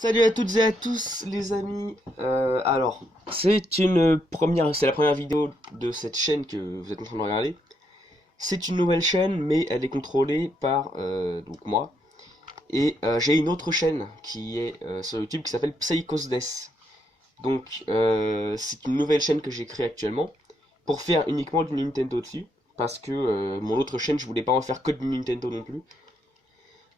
Salut à toutes et à tous les amis. Alors, c'est la première vidéo de cette chaîne que vous êtes en train de regarder. C'est une nouvelle chaîne, mais elle est contrôlée par donc moi. Et j'ai une autre chaîne qui est sur YouTube qui s'appelle Psychosdes. Donc, c'est une nouvelle chaîne que j'ai créée actuellement pour faire uniquement du Nintendo dessus, parce que mon autre chaîne, je voulais pas en faire que du Nintendo non plus.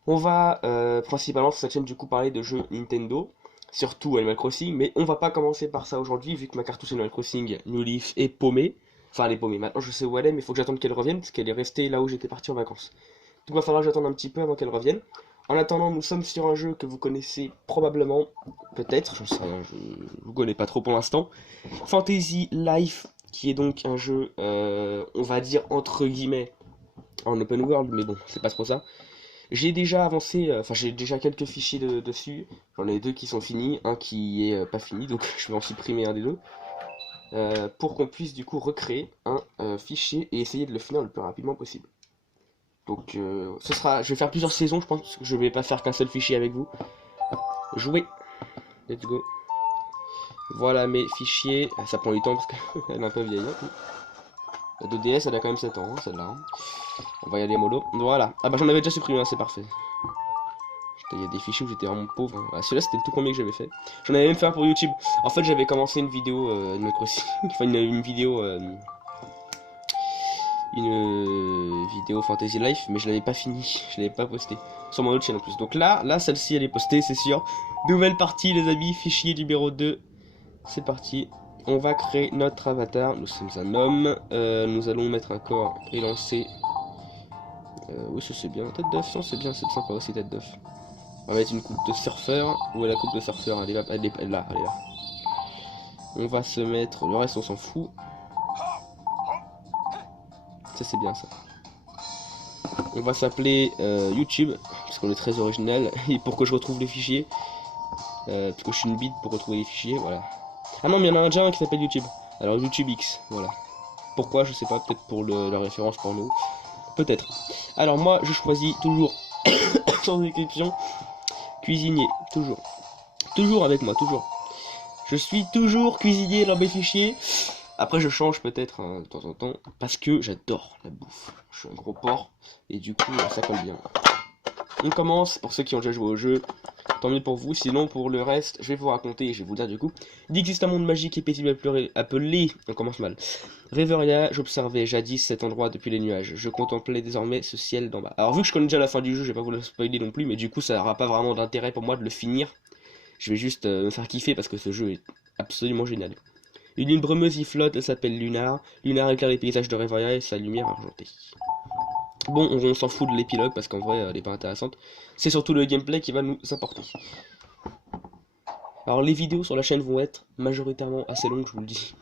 On va principalement sur cette chaîne du coup parler de jeux Nintendo, surtout Animal Crossing, mais on va pas commencer par ça aujourd'hui vu que ma cartouche Animal Crossing New Leaf est paumée. Enfin elle est paumée, maintenant je sais où elle est, mais il faut que j'attende qu'elle revienne parce qu'elle est restée là où j'étais parti en vacances. Donc il va falloir que j'attende un petit peu avant qu'elle revienne. En attendant, nous sommes sur un jeu que vous connaissez probablement, peut-être, je sais rien, je vous connais pas trop pour l'instant. Fantasy Life, qui est donc un jeu, on va dire entre guillemets, en open world, mais bon, c'est pas trop ça. J'ai déjà avancé, enfin j'ai déjà quelques fichiers dessus. J'en ai deux qui sont finis, un qui est pas fini, donc je vais en supprimer un des deux. Pour qu'on puisse du coup recréer un fichier et essayer de le finir le plus rapidement possible. Donc je vais faire plusieurs saisons, je pense, parce que je vais pas faire qu'un seul fichier avec vous. Jouer, let's go. Voilà mes fichiers, ça prend du temps parce qu'elle est un peu vieille. La 2DS elle a quand même 7 ans, hein, celle-là. Hein. On va y aller mollo. Voilà, ah bah j'en avais déjà supprimé un, c'est parfait. Il y a des fichiers où j'étais vraiment pauvre. Hein. Ah, celui-là c'était le tout premier que j'avais fait. J'en avais même fait un pour YouTube. En fait j'avais commencé une vidéo Animal Crossing. Enfin une vidéo Fantasy Life, mais je l'avais pas fini. Je l'avais pas posté. Sur mon autre chaîne en plus. Donc là celle-ci elle est postée, c'est sûr. Nouvelle partie les amis, fichier numéro 2. C'est parti. On va créer notre avatar. Nous sommes un homme. Nous allons mettre un corps et lancer. Oui, ça c'est bien. Tête d'œuf, c'est bien, c'est sympa aussi, tête d'œuf. On va mettre une coupe de surfeur. Où est la coupe de surfeur? Elle est là, elle est là, elle est là. On va se mettre. Le reste, on s'en fout. Ça, c'est bien ça. On va s'appeler YouTube. Parce qu'on est très original. Et pour que je retrouve les fichiers. Parce que je suis une bite pour retrouver les fichiers. Voilà. Ah non, mais il y en a déjà un qui s'appelle YouTube. Alors, YouTube X. Voilà. Pourquoi? Je sais pas. Peut-être pour la référence pour nous. Peut-être. Alors, moi, je choisis toujours. Sans exception. Cuisinier. Toujours. Toujours avec moi, toujours. Je suis toujours cuisinier dans mes fichiers. Après, je change peut-être hein, de temps en temps. Parce que j'adore la bouffe. Je suis un gros porc. Et du coup, ça colle bien. On commence. Pour ceux qui ont déjà joué au jeu, tant mieux pour vous. Sinon, pour le reste, je vais vous raconter et je vais vous dire du coup. Il existe un monde magique et paisible appelé. On commence mal. Reveria, j'observais jadis cet endroit depuis les nuages. Je contemplais désormais ce ciel d'en bas. Alors, vu que je connais déjà la fin du jeu, je vais pas vous le spoiler non plus. Mais du coup, ça n'aura pas vraiment d'intérêt pour moi de le finir. Je vais juste me faire kiffer parce que ce jeu est absolument génial. Une ligne brumeuse y flotte, elle s'appelle Lunar. Lunar éclaire les paysages de Reveria et sa lumière argentée. Bon, on s'en fout de l'épilogue parce qu'en vrai, elle est pas intéressante. C'est surtout le gameplay qui va nous apporter. Alors, les vidéos sur la chaîne vont être majoritairement assez longues, je vous le dis.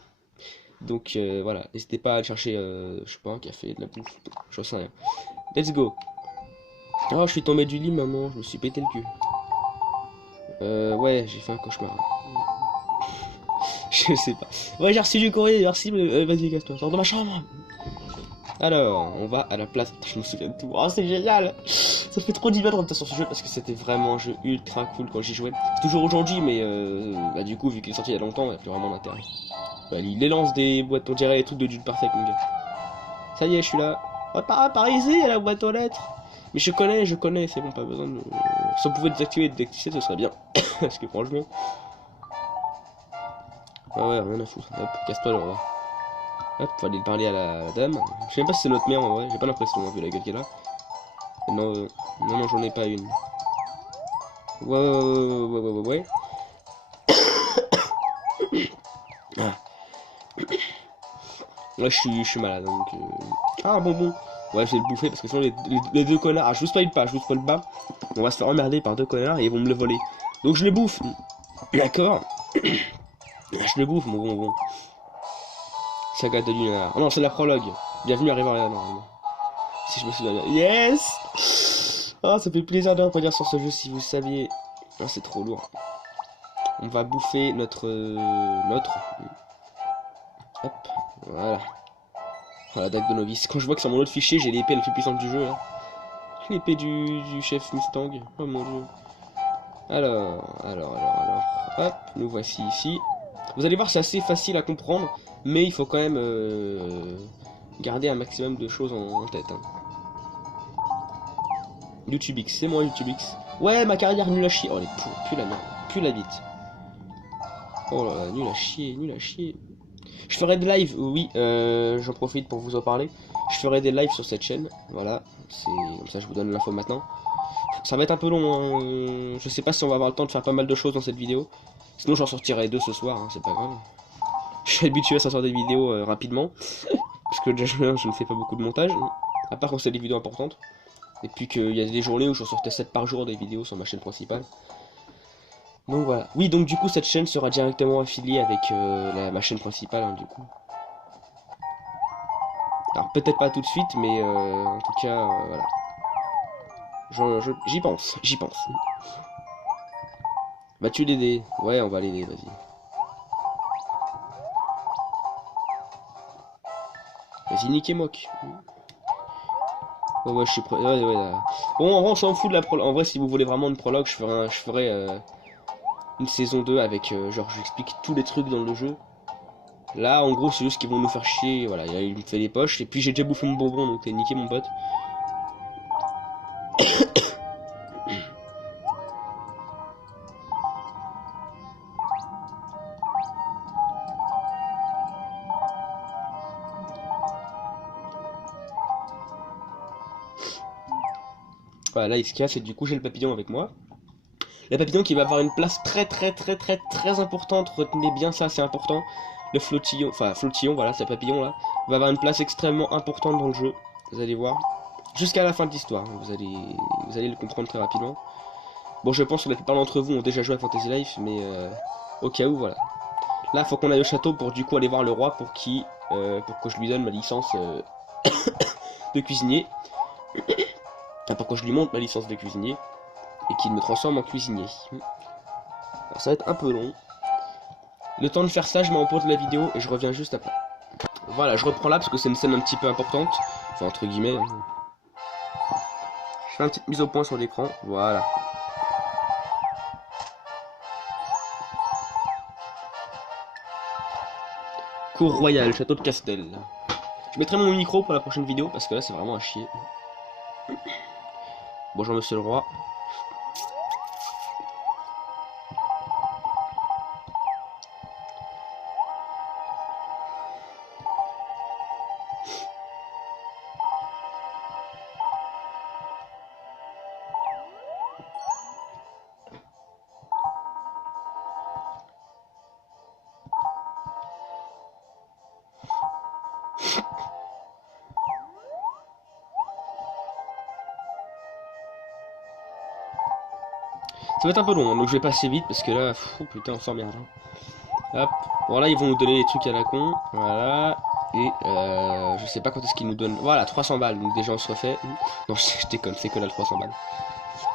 Donc voilà, n'hésitez pas à aller chercher, je sais pas, un café, de la bouffe, j'en sais rien. Let's go. Oh, je suis tombé du lit, maman, je me suis pété le cul. Ouais, j'ai fait un cauchemar. Je sais pas. Ouais, j'ai reçu du courrier, merci, mais vas-y, casse-toi, sors de ma chambre. Alors, on va à la place. Je me souviens de tout. Oh, c'est génial! Ça fait trop d'hiver de revenir sur ce jeu parce que c'était vraiment un jeu ultra cool quand j'y jouais. C'est toujours aujourd'hui, mais bah, du coup, vu qu'il est sorti il y a longtemps, il n'y a plus vraiment d'intérêt. Bah, il les lance des boîtes, on dirait les trucs de Dude Perfect, mon gars. Ça y est, je suis là. Oh, par ici, à la boîte aux lettres. Mais je connais, c'est bon, pas besoin de. Si on pouvait désactiver et déactiver, ce serait bien. Parce que franchement. Ah ouais, rien à foutre. Hop, casse-toi le roi. Hop, faut aller parler à la dame. Je sais même pas si c'est notre mère en vrai, j'ai pas l'impression, vu la gueule qu'elle a. Non, non, j'en ai pas une. Ouais. Ah. Là, je suis malade, donc. Ah, un bonbon. Ouais, je vais le bouffer parce que sinon, les deux connards. Ah, je vous spoil pas, On va se faire emmerder par deux connards et ils vont me le voler. Donc, je le bouffe. D'accord. Je le bouffe, mon bonbon. Saga de Lunar. Oh non, c'est la prologue. Bienvenue à Reveria, normalement. Si je me souviens bien. Yes! Ah, ça fait plaisir de revenir sur ce jeu si vous saviez. Ah, c'est trop lourd. On va bouffer notre. Hop, voilà. Oh, la dague de novice. Quand je vois que sur mon autre fichier, j'ai l'épée la plus puissante du jeu, là. L'épée du chef Mustang. Oh mon dieu. Alors. Hop, nous voici ici. Vous allez voir, c'est assez facile à comprendre, mais il faut quand même garder un maximum de choses en tête. Hein. YouTubeX, c'est moi YouTubeX. Ouais, ma carrière nulle à chier. Oh, les pue la merde, pue la bite. Oh là là, nul à chier, nul à chier. Je ferai des lives, oui, j'en profite pour vous en parler. Je ferai des lives sur cette chaîne, voilà. C'est comme ça, je vous donne l'info maintenant. Ça va être un peu long, hein. Je sais pas si on va avoir le temps de faire pas mal de choses dans cette vidéo. Sinon, j'en sortirai deux ce soir, hein, c'est pas grave. Je suis habitué à sortir des vidéos rapidement. Parce que déjà, je ne fais pas beaucoup de montage. À part quand c'est des vidéos importantes. Et puis qu'il y a des journées où j'en sortais 7 par jour des vidéos sur ma chaîne principale. Donc voilà. Oui, donc du coup, cette chaîne sera directement affiliée avec ma chaîne principale, hein, du coup. Alors peut-être pas tout de suite, mais en tout cas, voilà. J'y pense, j'y pense. Vas-tu l'aider? Ouais, on va l'aider, vas-y. Vas-y, niquez-moi. Ouais, je suis prêt. Ouais, là. Bon, en vrai, on s'en fout de la prologue. En vrai, si vous voulez vraiment une prologue, je ferai une saison 2 avec, genre, j'explique tous les trucs dans le jeu. Là, en gros, c'est juste qu'ils vont nous faire chier. Voilà, il me fait les poches. Et puis, j'ai déjà bouffé mon bonbon, donc t'es niqué, mon pote. Voilà, là, il se casse et du coup, j'ai le papillon avec moi. Le papillon qui va avoir une place très importante. Retenez bien ça, c'est important. Le flottillon, enfin, flottillon, voilà, ce papillon là, va avoir une place extrêmement importante dans le jeu. Vous allez voir. Jusqu'à la fin de l'histoire, hein, vous allez le comprendre très rapidement. Bon, je pense que la plupart d'entre vous ont déjà joué à Fantasy Life, mais au cas où, voilà. Là, faut qu'on aille au château pour du coup aller voir le roi pour que je lui donne ma licence de cuisinier. Enfin, pour que je lui montre ma licence de cuisinier et qu'il me transforme en cuisinier. Alors, ça va être un peu long. Le temps de faire ça, je mets en pause la vidéo et je reviens juste après. Voilà, je reprends là parce que c'est une scène un petit peu importante. Enfin, entre guillemets. Hein. Je fais une petite mise au point sur l'écran. Voilà. Cour royale, château de Castel. Je mettrai mon micro pour la prochaine vidéo parce que là c'est vraiment un chier. Bonjour monsieur le roi. Ça va être un peu long, hein, donc je vais passer vite parce que là, oh putain, on s'emmerde. Hein. Hop, bon là ils vont nous donner des trucs à la con, voilà. Et je sais pas quand est-ce qu'ils nous donnent. Voilà, 300 balles, donc déjà on se refait. Non, je déconne, c'est que là 300 balles.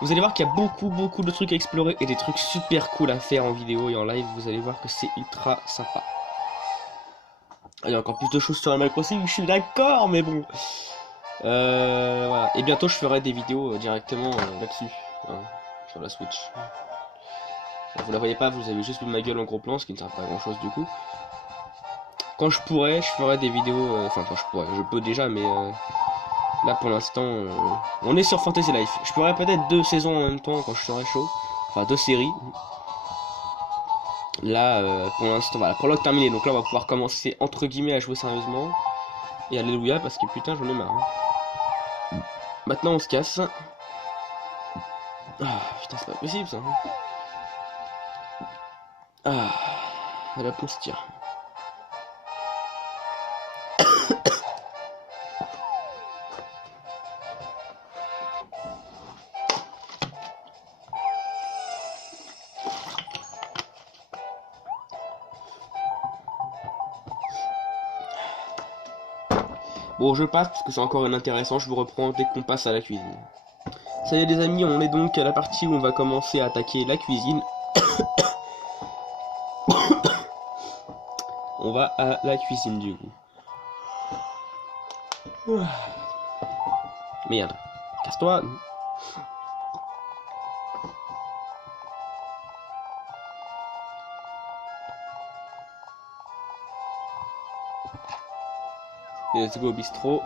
Vous allez voir qu'il y a beaucoup de trucs à explorer et des trucs super cool à faire en vidéo et en live. Vous allez voir que c'est ultra sympa. Il y a encore plus de choses sur Animal Crossing, je suis d'accord, mais bon. Voilà. Et bientôt je ferai des vidéos directement là-dessus, hein, sur la Switch. Vous la voyez pas, vous avez juste vu ma gueule en gros plan, ce qui ne sert pas à grand chose du coup. Quand je pourrai, je ferai des vidéos. Enfin, quand je pourrai, je peux déjà, mais là pour l'instant, on est sur Fantasy Life. Je pourrais peut-être 2 saisons en même temps quand je serai chaud. Enfin, 2 séries. Là, pour l'instant, voilà, prologue terminé. Donc là, on va pouvoir commencer entre guillemets à jouer sérieusement. Et alléluia, parce que putain, j'en ai marre. Hein. Maintenant, on se casse. Ah, putain, c'est pas possible ça. Ah, la on se tire. Bon, je passe parce que c'est encore inintéressant. Je vous reprends dès qu'on passe à la cuisine. Ça y est, les amis, on est donc à la partie où on va commencer à attaquer la cuisine. On va à la cuisine du coup. Merde. Casse-toi. Let's go au bistrot.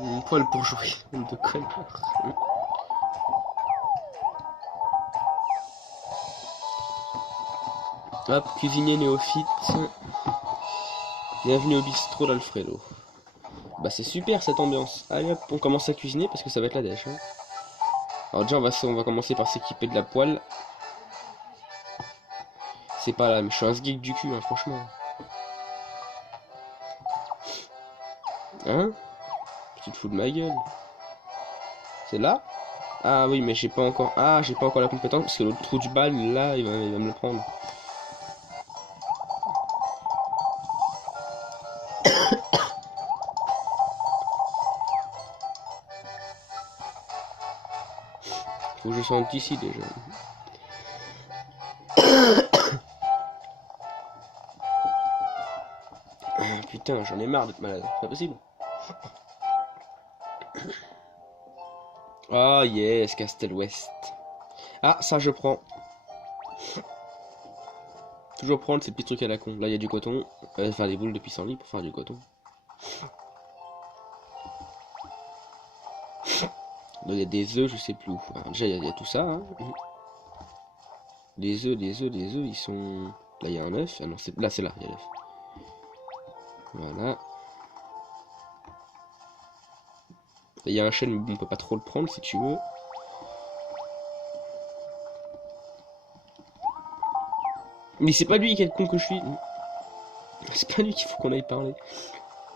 Une poêle pour jouer, même de connard. Hop, cuisinier néophyte. Bienvenue au bistrot d'Alfredo. Bah c'est super cette ambiance. Allez hop, on commence à cuisiner parce que ça va être la dèche. Hein. Alors déjà on va commencer par s'équiper de la poêle. C'est pas là, mais je suis un geek du cul, hein, franchement. Hein? Tu te fous de ma gueule. C'est là? Ah oui, mais j'ai pas encore. Ah, j'ai pas encore la compétence parce que l'autre trou du bal là, il va me le prendre. Faut que je sente ici déjà. Putain, j'en ai marre d'être malade. C'est pas possible. Oh yes, Castel West. Ah, ça je prends. Toujours prendre ces petits trucs à la con. Là, il y a du coton. Enfin, des boules de pissenlit pour faire du coton. Là, il y a des œufs, je sais plus où. Alors, déjà, il y a tout ça. Hein. Les œufs, ils sont... Là, il y a un œuf. Ah non, là, c'est là, il y a l'œuf. Voilà. Il y a un chêne, mais bon, on peut pas trop le prendre si tu veux. Mais c'est pas lui, quel con que je suis. C'est pas lui qu'il faut qu'on aille parler.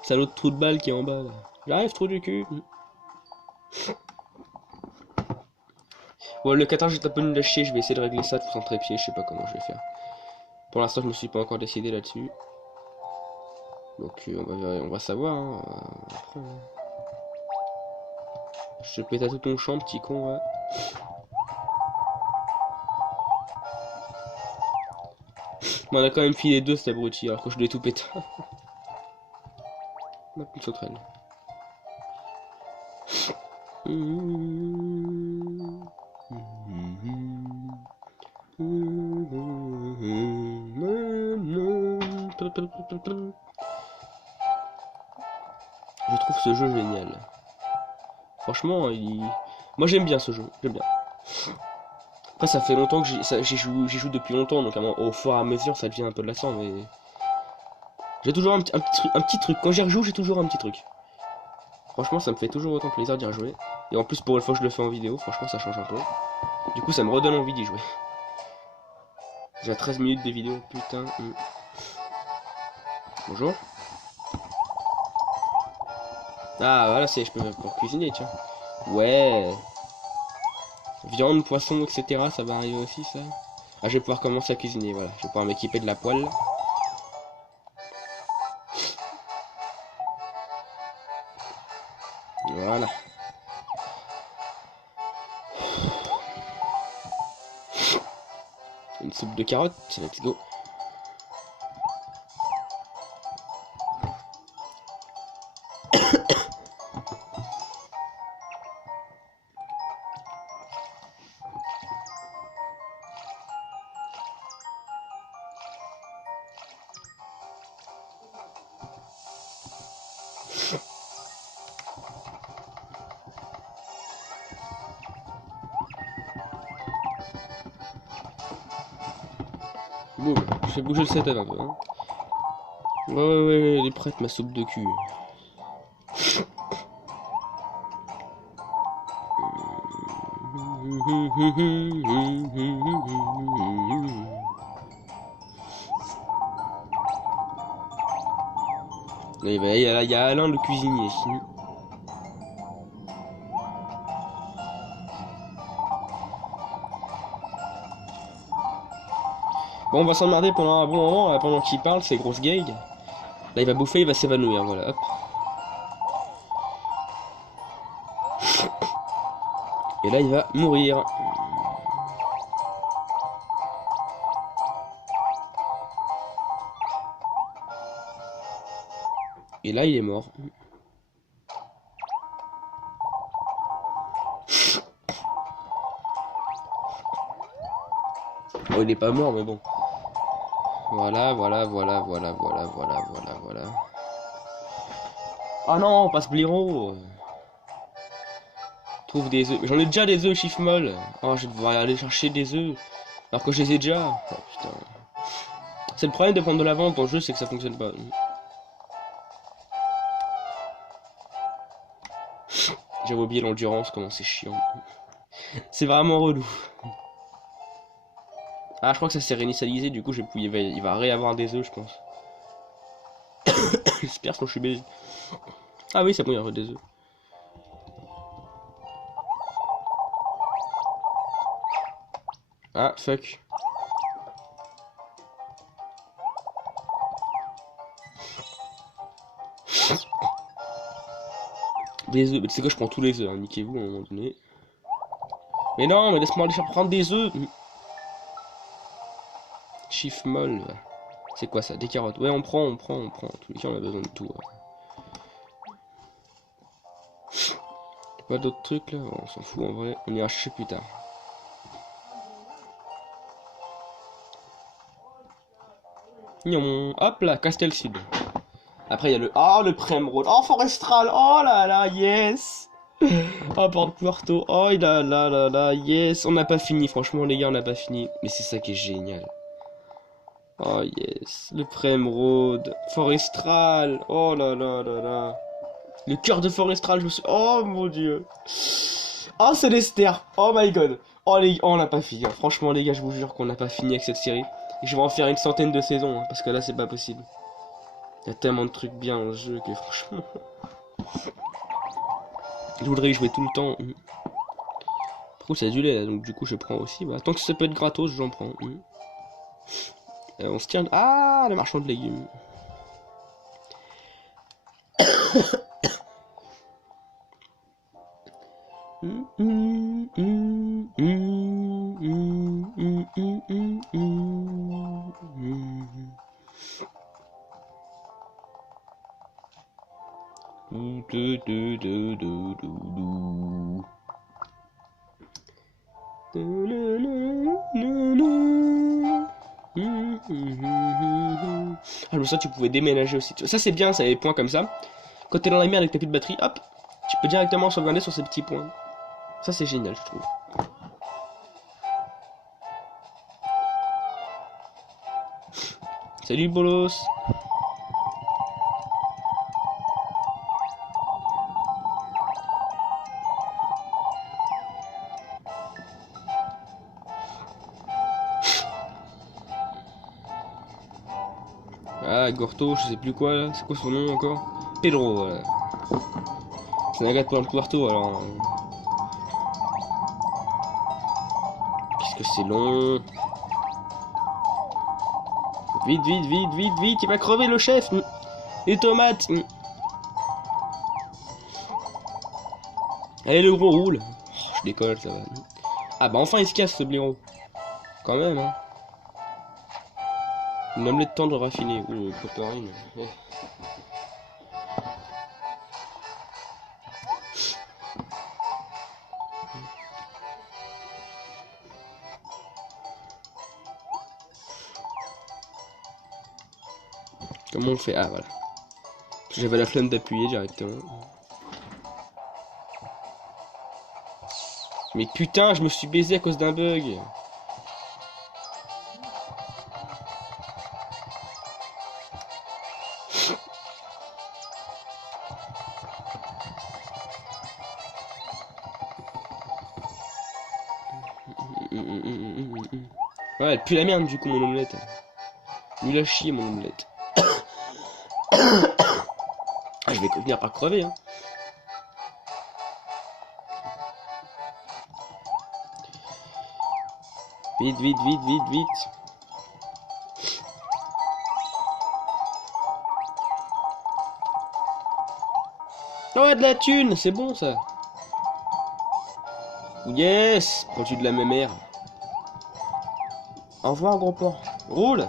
C'est l'autre trou de balle qui est en bas là. J'arrive, trou du cul. Bon, le 14 j'étais un peu nul à chier, je vais essayer de régler ça de façon trépied, je sais pas comment je vais faire. Pour l'instant, je me suis pas encore décidé là-dessus. Donc, on va savoir. Hein. Après, hein. Je te pète à tout ton champ, petit con. Ouais. Bon, on a quand même filé deux, cet abruti, alors que je l'ai tout pété. Ma petite sauterelle. Je trouve ce jeu génial. Franchement, moi j'aime bien ce jeu, j'aime bien. Après ça fait longtemps que j'y joue depuis longtemps, donc au fur et à mesure ça devient un peu de lassant, mais... J'ai toujours un petit truc, quand j'y rejoue j'ai toujours un petit truc. Franchement ça me fait toujours autant plaisir d'y rejouer. Et en plus pour une fois que je le fais en vidéo, franchement ça change un peu. Du coup ça me redonne envie d'y jouer. J'ai 13 minutes de vidéo, putain. Bonjour. Ah voilà, je peux pour cuisiner, tiens. Ouais. Viande, poisson, etc. Ça va arriver aussi, ça. Ah, je vais pouvoir commencer à cuisiner, voilà. Je vais pouvoir m'équiper de la poêle. Voilà. Une soupe de carottes, let's go. Boum, je fais bouger le setup un peu. Hein. Ouais, elle est prête ma soupe de cul. Il y a Alain le cuisinier. Bon, on va s'emmerder pendant un bon moment, là, pendant qu'il parle, c'est grosse gag. Là, il va bouffer, il va s'évanouir, voilà, hop. Et là, il va mourir. Et là, il est mort. Bon, il est pas mort, mais bon. Voilà. Ah non, pas ce blaireau. Trouve des œufs. J'en ai déjà des œufs, chiffre molle. Oh, je vais devoir aller chercher des œufs. Alors que je les ai déjà. Oh putain. C'est le problème de prendre de la vente dans le jeu, c'est que ça fonctionne pas. J'avais oublié l'endurance, comment c'est chiant. C'est vraiment relou. Ah, je crois que ça s'est réinitialisé, du coup, il va réavoir des œufs, je pense. J'espère, sinon je suis baisé. Ah oui, c'est bon, il y a des œufs. Ah, fuck. Des œufs, mais tu sais quoi, je prends tous les œufs, hein. Niquez-vous à un moment donné. Mais non, mais laisse-moi aller prendre des œufs. Chiffre molle. C'est quoi ça? Des carottes. Ouais, on prend. En tous les cas, on a besoin de tout. Ouais. Pas d'autres trucs là? On s'en fout en vrai. On ira chercher plus tard. Hop là, Castel Sud. Après, il y a le... Oh, le Premrode. Oh, Forestral. Oh là là, yes. Oh, Porte Puerto. Oh, là, yes. On n'a pas fini, franchement, les gars, on n'a pas fini. Mais c'est ça qui est génial. Oh, yes. Le Premrode. Forestral. Oh là là. Le cœur de Forestral, je me suis... Oh, mon dieu. Oh, Célestaire. Oh my god. Oh, on n'a pas fini. Franchement, les gars, je vous jure qu'on n'a pas fini avec cette série. Et je vais en faire une centaine de saisons, hein, parce que là, c'est pas possible. Il y a tellement de trucs bien dans ce jeu que franchement... Je voudrais y jouer tout le temps. Par contre, c'est du lait, donc du coup, je prends aussi. Bah, tant que ça peut être gratos, j'en prends. On se tient... Ah, le marchand de légumes. Ah, ça tu pouvais déménager aussi. Ça c'est bien, ça a des points comme ça. Quand t'es dans la merde avec t'as plus de batterie, hop, tu peux directement sauvegarder sur ces petits points. Ça c'est génial, je trouve. Salut Bolos. Ah, Gorto, je sais plus quoi là. C'est quoi son nom encore? Pedro, voilà. C'est un gars de Porte Puerto alors. Qu'est-ce que c'est long. Vite, il va crever le chef. Les tomates. Allez, le gros roule. Oh, je décolle, ça va. Ah bah enfin il se casse ce blaireau. Quand même, hein. Une omelette tendre raffinée. Ouh, préparé, mais... Comment on fait? Ah voilà. J'avais la flemme d'appuyer directement. Mais putain, je me suis baisé à cause d'un bug. Ouais, elle pue la merde du coup mon omelette. Nul à chier mon omelette. Ah, je vais finir par crever hein. Vite. Oh, de la thune, c'est bon ça. Yes, produit de la même ère. Au revoir gros porc. Roule.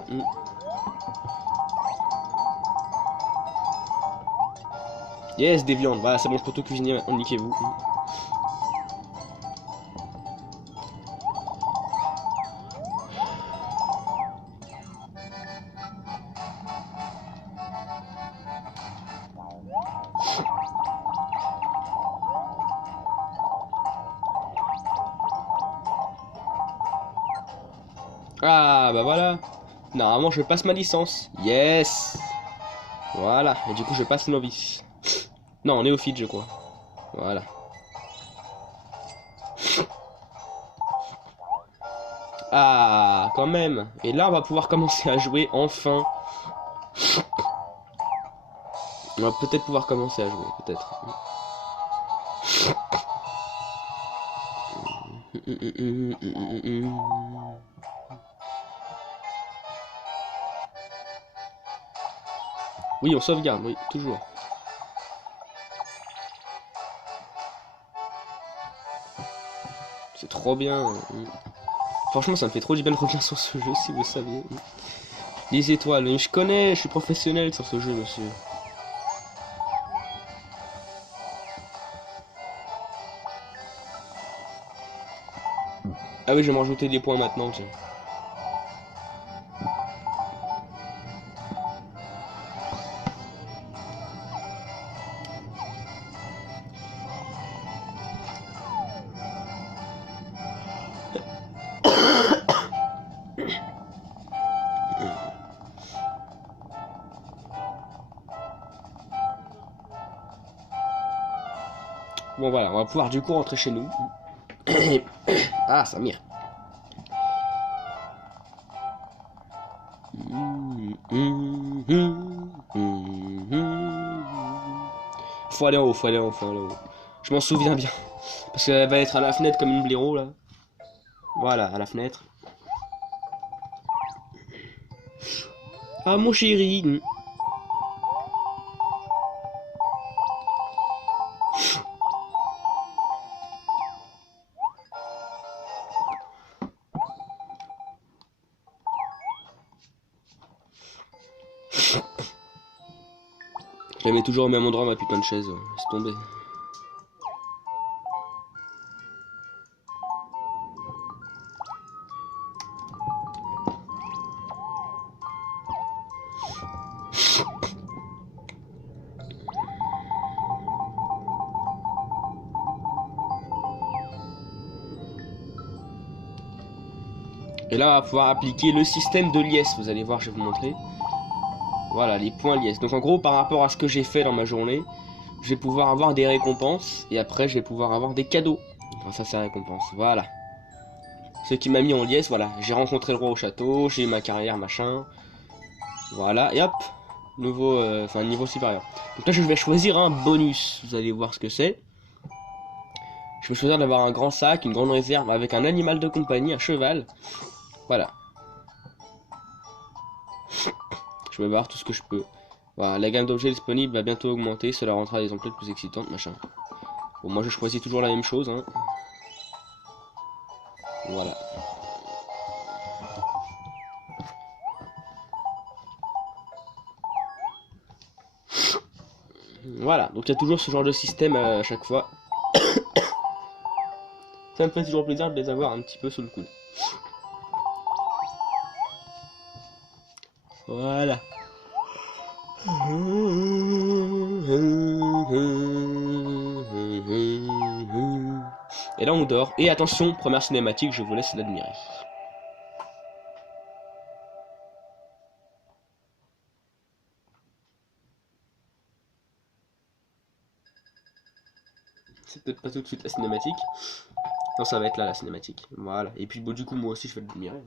Yes, des viandes. Voilà, c'est bon, je peux tout cuisiner maintenant, niquez-vous. Ah bah voilà. Normalement je passe ma licence. Yes. Voilà. Et du coup je passe novice. Non, néophyte je crois. Voilà. Ah, quand même. Et là on va pouvoir commencer à jouer enfin. On va peut-être pouvoir commencer à jouer, peut-être. Oui, on sauvegarde, oui, toujours. C'est trop bien. Franchement, ça me fait trop du bien de revenir sur ce jeu, si vous saviez. Les étoiles, je connais, je suis professionnel sur ce jeu, monsieur. Ah oui, je vais me rajouter des points maintenant, tiens. Bon voilà, on va pouvoir du coup rentrer chez nous. Ah, Samir. Faut aller en haut, faut aller en haut, faut aller en haut. Je m'en souviens bien. Parce qu'elle va être à la fenêtre comme une blaireau là. Voilà, à la fenêtre. Ah mon chéri. Je la mets toujours au même endroit ma putain de chaise. Laisse tomber. Et là on va pouvoir appliquer le système de liesse. Vous allez voir, je vais vous montrer. Voilà, les points liesse. Donc en gros, par rapport à ce que j'ai fait dans ma journée, je vais pouvoir avoir des récompenses. Et après, je vais pouvoir avoir des cadeaux. Grâce à ces récompenses. Voilà. Ce qui m'a mis en liesse, voilà. J'ai rencontré le roi au château, j'ai eu ma carrière, machin. Voilà, et hop. Nouveau, enfin, niveau supérieur. Donc là, je vais choisir un bonus. Vous allez voir ce que c'est. Je vais choisir d'avoir un grand sac, une grande réserve avec un animal de compagnie, un cheval. Voilà. Je vais voir tout ce que je peux. Voilà, la gamme d'objets disponibles va bientôt augmenter. Cela rendra les emplettes plus excitantes, machin. Bon, moi, je choisis toujours la même chose, hein. Voilà. Voilà, donc il y a toujours ce genre de système à chaque fois. Ça me fait toujours plaisir de les avoir un petit peu sous le coude. Voilà. Et là on dort. Et attention, première cinématique, je vous laisse l'admirer. C'est peut-être pas tout de suite la cinématique. Non, ça va être là la cinématique. Voilà. Et puis bon, du coup, moi aussi je vais l'admirer.